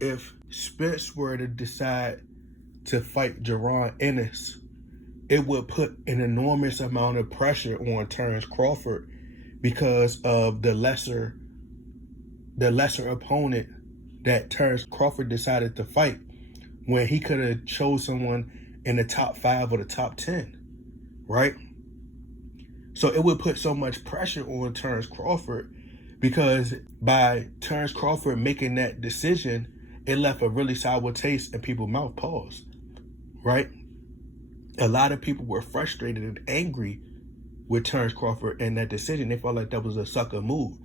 if Spence were to decide to fight Jaron Ennis, it would put an enormous amount of pressure on Terence Crawford because of the lesser opponent that Terence Crawford decided to fight, when he could have chose someone in the top 5 or the top 10, right? So it would put so much pressure on Terence Crawford, because by Terence Crawford making that decision, it left a really sour taste in people's mouth. Pause. Right? A lot of people were frustrated and angry with Terence Crawford and that decision. They felt like that was a sucker move.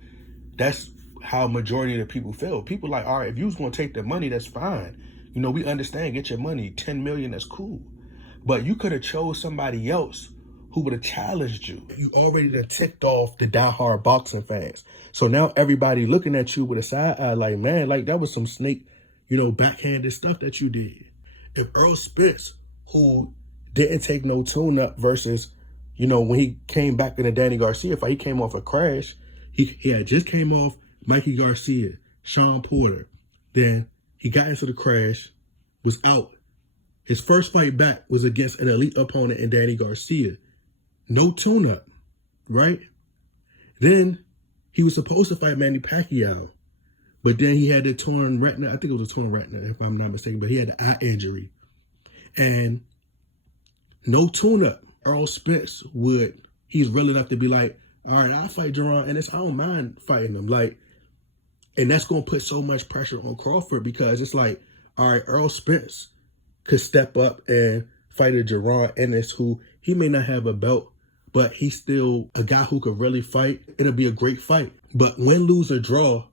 That's how majority of the people feel. People like, all right, if you was going to take the money, that's fine. You know, we understand, get your money, 10 million, that's cool. But you could have chose somebody else who would have challenged you. You already done ticked off the diehard boxing fans. So now everybody looking at you with a side eye like, man, like that was some snake, backhanded stuff that you did. If Errol Spence, who didn't take no tune-up versus, when he came back in the Danny Garcia fight, he came off a crash. He had just came off Mikey Garcia, Sean Porter. Then he got into the crash, was out. His first fight back was against an elite opponent in Danny Garcia. No tune-up, right? Then he was supposed to fight Manny Pacquiao, but then he had the torn retina. I think it was a torn retina, if I'm not mistaken, but he had an eye injury. And no tune-up. Errol Spence he's real enough to be like, all right, I'll fight Jaron Ennis. I don't mind fighting him. And that's going to put so much pressure on Crawford, because it's like, all right, Errol Spence could step up and fight a Jaron Ennis, who he may not have a belt, but he's still a guy who could really fight. It'll be a great fight. But win, lose, or draw,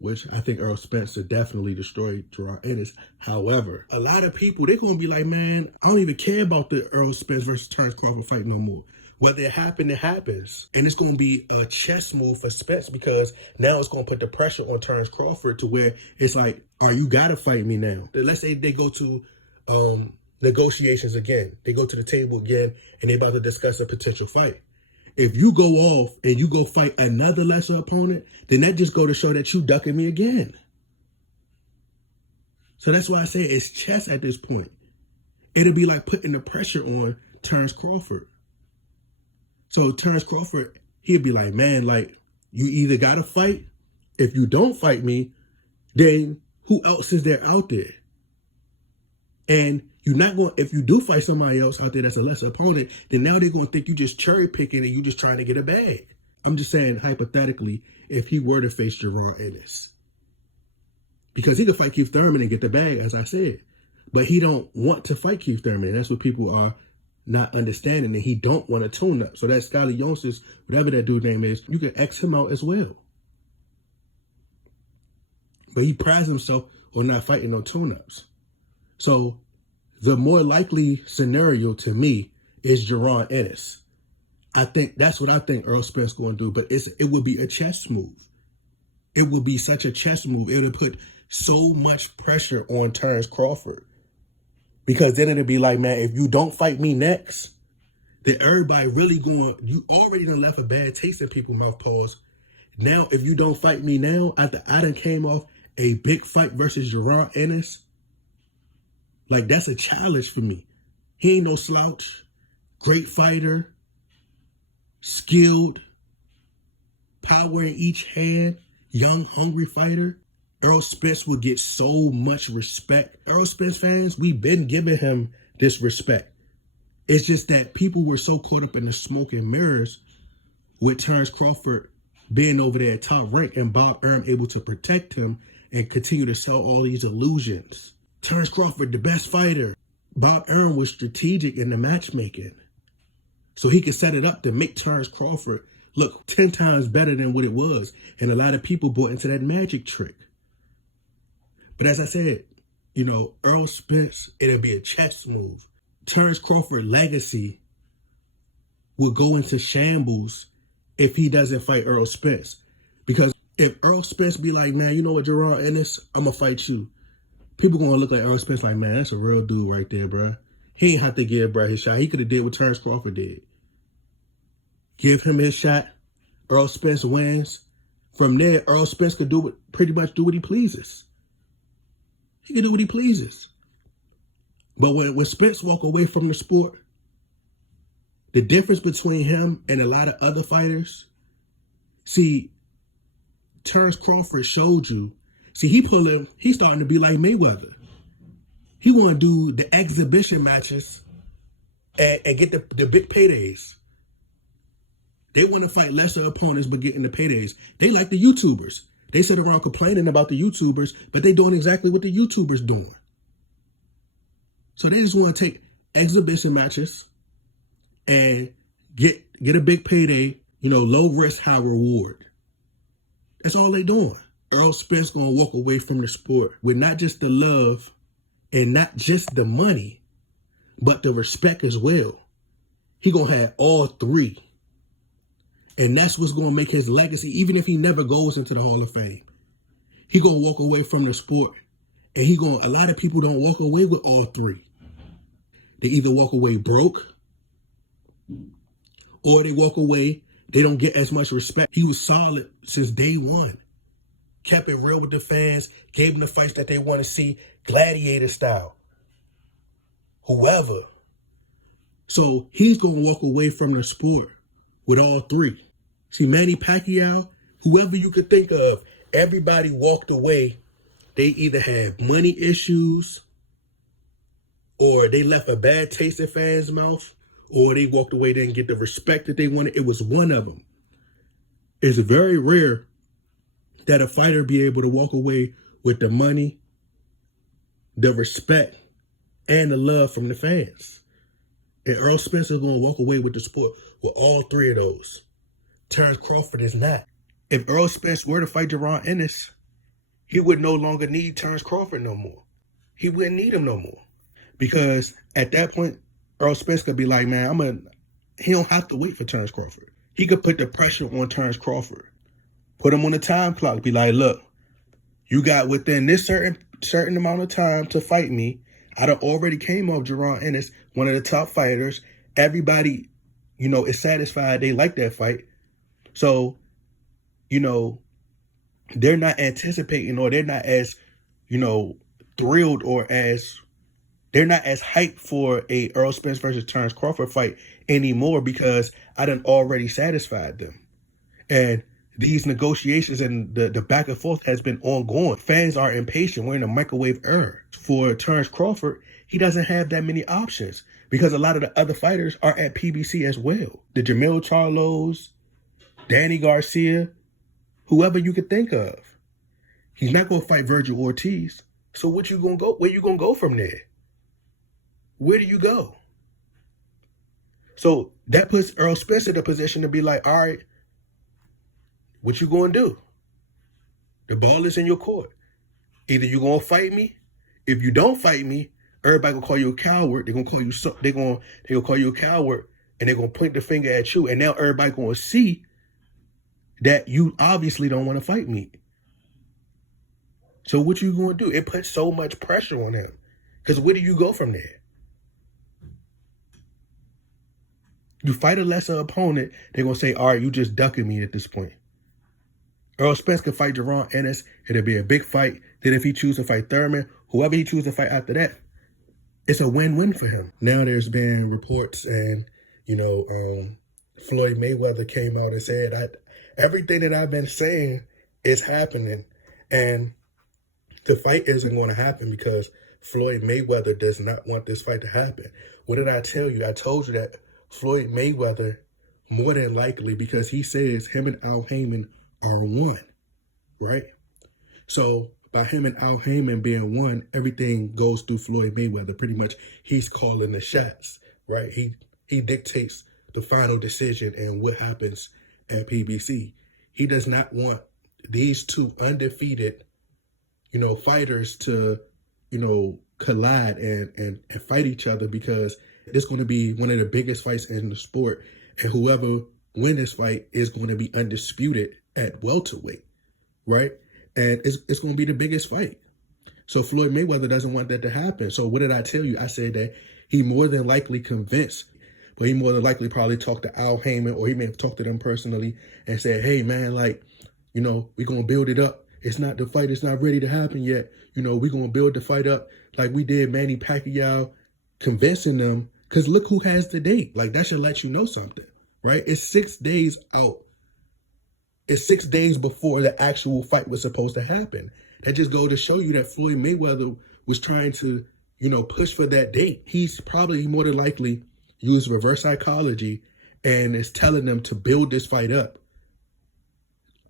which I think Errol Spence would definitely destroy Jaron Ennis. However, a lot of people, they're going to be like, man, I don't even care about the Errol Spence versus Terence Crawford fight no more. Whether it happens, it happens. And it's going to be a chess move for Spence, because now it's going to put the pressure on Terence Crawford to where it's like, you got to fight me now. Let's say they go to negotiations again. They go to the table again, and they're about to discuss a potential fight. If you go off and you go fight another lesser opponent, then that just go to show that you ducking me again. So that's why I say it's chess at this point. It'll be like putting the pressure on Terence Crawford. So Terence Crawford, he'd be like, man, like, you either got to fight. If you don't fight me, then who else is there out there? And you're not going, if you do fight somebody else out there that's a lesser opponent, then now they're going to think you just cherry picking and you just trying to get a bag. I'm just saying, hypothetically, if he were to face Jaron Ennis, because he could fight Keith Thurman and get the bag, as I said, but he don't want to fight Keith Thurman. And that's what people are not understanding, and he don't want to tune up. So that Scoliosis, whatever that dude's name is, you can X him out as well. But he prides himself on not fighting no tune-ups. So the more likely scenario to me is Jaron Ennis. I think that's what I think Errol Spence going to do, but it will be a chess move. It will be such a chess move. It will put so much pressure on Terence Crawford. Because then it'll be like, man, if you don't fight me next, then everybody really you already done left a bad taste in people's mouth. Pause. Now, if you don't fight me now, after I done came off a big fight versus Jaron Ennis, like, that's a challenge for me. He ain't no slouch. Great fighter. Skilled. Power in each hand. Young, hungry fighter. Errol Spence will get so much respect. Errol Spence fans, we've been giving him this respect. It's just that people were so caught up in the smoke and mirrors with Terence Crawford being over there at top rank and Bob Arum able to protect him and continue to sell all these illusions. Terence Crawford, the best fighter. Bob Arum was strategic in the matchmaking. So he could set it up to make Terence Crawford look 10 times better than what it was. And a lot of people bought into that magic trick. But as I said, Errol Spence, it'll be a chess move. Terence Crawford legacy will go into shambles if he doesn't fight Errol Spence. Because if Errol Spence be like, man, you know what, Jaron Ennis, I'm going to fight you. People going to look like Errol Spence like, man, that's a real dude right there, bro. He ain't have to give bro his shot. He could have did what Terence Crawford did. Give him his shot. Errol Spence wins. From there, Errol Spence could pretty much do what he pleases. He can do what he pleases. But when Spence walk away from the sport, the difference between him and a lot of other fighters, see, Terence Crawford showed you. See, he's starting to be like Mayweather. He want to do the exhibition matches and get the big paydays. They want to fight lesser opponents but getting the paydays. They like the YouTubers. They sit around complaining about the YouTubers, but they doing exactly what the YouTubers doing. So they just want to take exhibition matches and get a big payday, low risk, high reward. That's all they doing. Errol Spence gonna walk away from the sport with not just the love and not just the money, but the respect as well. He gonna have all three. And that's what's gonna make his legacy, even if he never goes into the Hall of Fame. He gonna walk away from the sport. And a lot of people don't walk away with all three. They either walk away broke, or they walk away, they don't get as much respect. He was solid since day one. Kept it real with the fans, gave them the fights that they want to see, gladiator style. Whoever. So he's going to walk away from the sport with all three. See, Manny Pacquiao, whoever you could think of, everybody walked away. They either had money issues, or they left a bad taste in fans' mouth, or they walked away, didn't get the respect that they wanted. It was one of them. It's very rare that a fighter be able to walk away with the money, the respect, and the love from the fans. And Errol Spence is going to walk away with the sport with all three of those. Terence Crawford is not. If Errol Spence were to fight Jaron Ennis, he would no longer need Terence Crawford no more. He wouldn't need him no more. Because at that point, Errol Spence could be like, man, he don't have to wait for Terence Crawford. He could put the pressure on Terence Crawford. Put him on the time clock. Be like, look, you got within this certain amount of time to fight me. I done already came off Jaron Ennis, one of the top fighters. Everybody, is satisfied. They like that fight. So, they're not anticipating, or they're not as, thrilled, or they're not as hyped for a Errol Spence versus Terence Crawford fight anymore, because I done already satisfied them. And these negotiations and the back and forth has been ongoing. Fans are impatient. We're in a microwave era. For Terence Crawford, he doesn't have that many options, because a lot of the other fighters are at PBC as well. The Jamil Charlos, Danny Garcia, whoever you could think of. He's not going to fight Virgil Ortiz. So where you going to go from there? Where do you go? So that puts Errol Spence in a position to be like, all right, what you going to do? The ball is in your court. Either you going to fight me. If you don't fight me, everybody going to call you a coward. They're going to call you they're going to call you a coward, and they're going to point the finger at you. And now everybody going to see that you obviously don't want to fight me. So what you going to do? It puts so much pressure on him. Because where do you go from there? You fight a lesser opponent, they're going to say, all right, you just ducking me at this point. Errol Spence could fight Jaron Ennis. It'll be a big fight. Then if he chooses to fight Thurman, whoever he chooses to fight after that, it's a win-win for him. Now there's been reports, and, Floyd Mayweather came out and said, everything that I've been saying is happening. And the fight isn't going to happen because Floyd Mayweather does not want this fight to happen. What did I tell you? I told you that Floyd Mayweather, more than likely, because he says him and Al Heyman are one, right? So by him and Al Heyman being one, everything goes through Floyd Mayweather. Pretty much he's calling the shots, right? He dictates the final decision and what happens at PBC. He does not want these two undefeated, fighters to, collide and fight each other, because it's going to be one of the biggest fights in the sport. And whoever wins this fight is going to be undisputed at welterweight, right? And it's going to be the biggest fight. So Floyd Mayweather doesn't want that to happen. So what did I tell you? I said that he more than likely convinced, but he more than likely probably talked to Al Heyman, or he may have talked to them personally and said, hey, man, we're going to build it up. it's not the fight. It's not ready to happen yet. You know, we're going to build the fight up like we did Manny Pacquiao, convincing them. Because look who has the date. Like, that should let you know something, right? It's 6 days out. It's 6 days before the actual fight was supposed to happen. That just goes to show you that Floyd Mayweather was trying to, you know, push for that date. He's probably more than likely used reverse psychology and is telling them to build this fight up.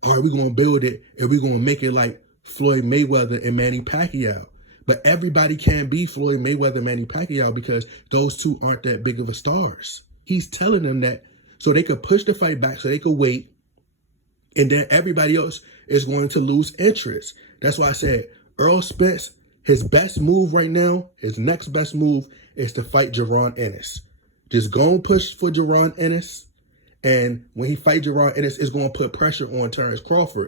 All right, we're going to build it and we're going to make it like Floyd Mayweather and Manny Pacquiao. But everybody can't be Floyd Mayweather and Manny Pacquiao because those two aren't that big of a stars. He's telling them that so they could push the fight back, so they could wait. And then everybody else is going to lose interest. That's why I said Errol Spence, his best move right now, his next best move is to fight Jaron Ennis. Just go and push for Jaron Ennis. And when he fights Jaron Ennis, it's going to put pressure on Terence Crawford.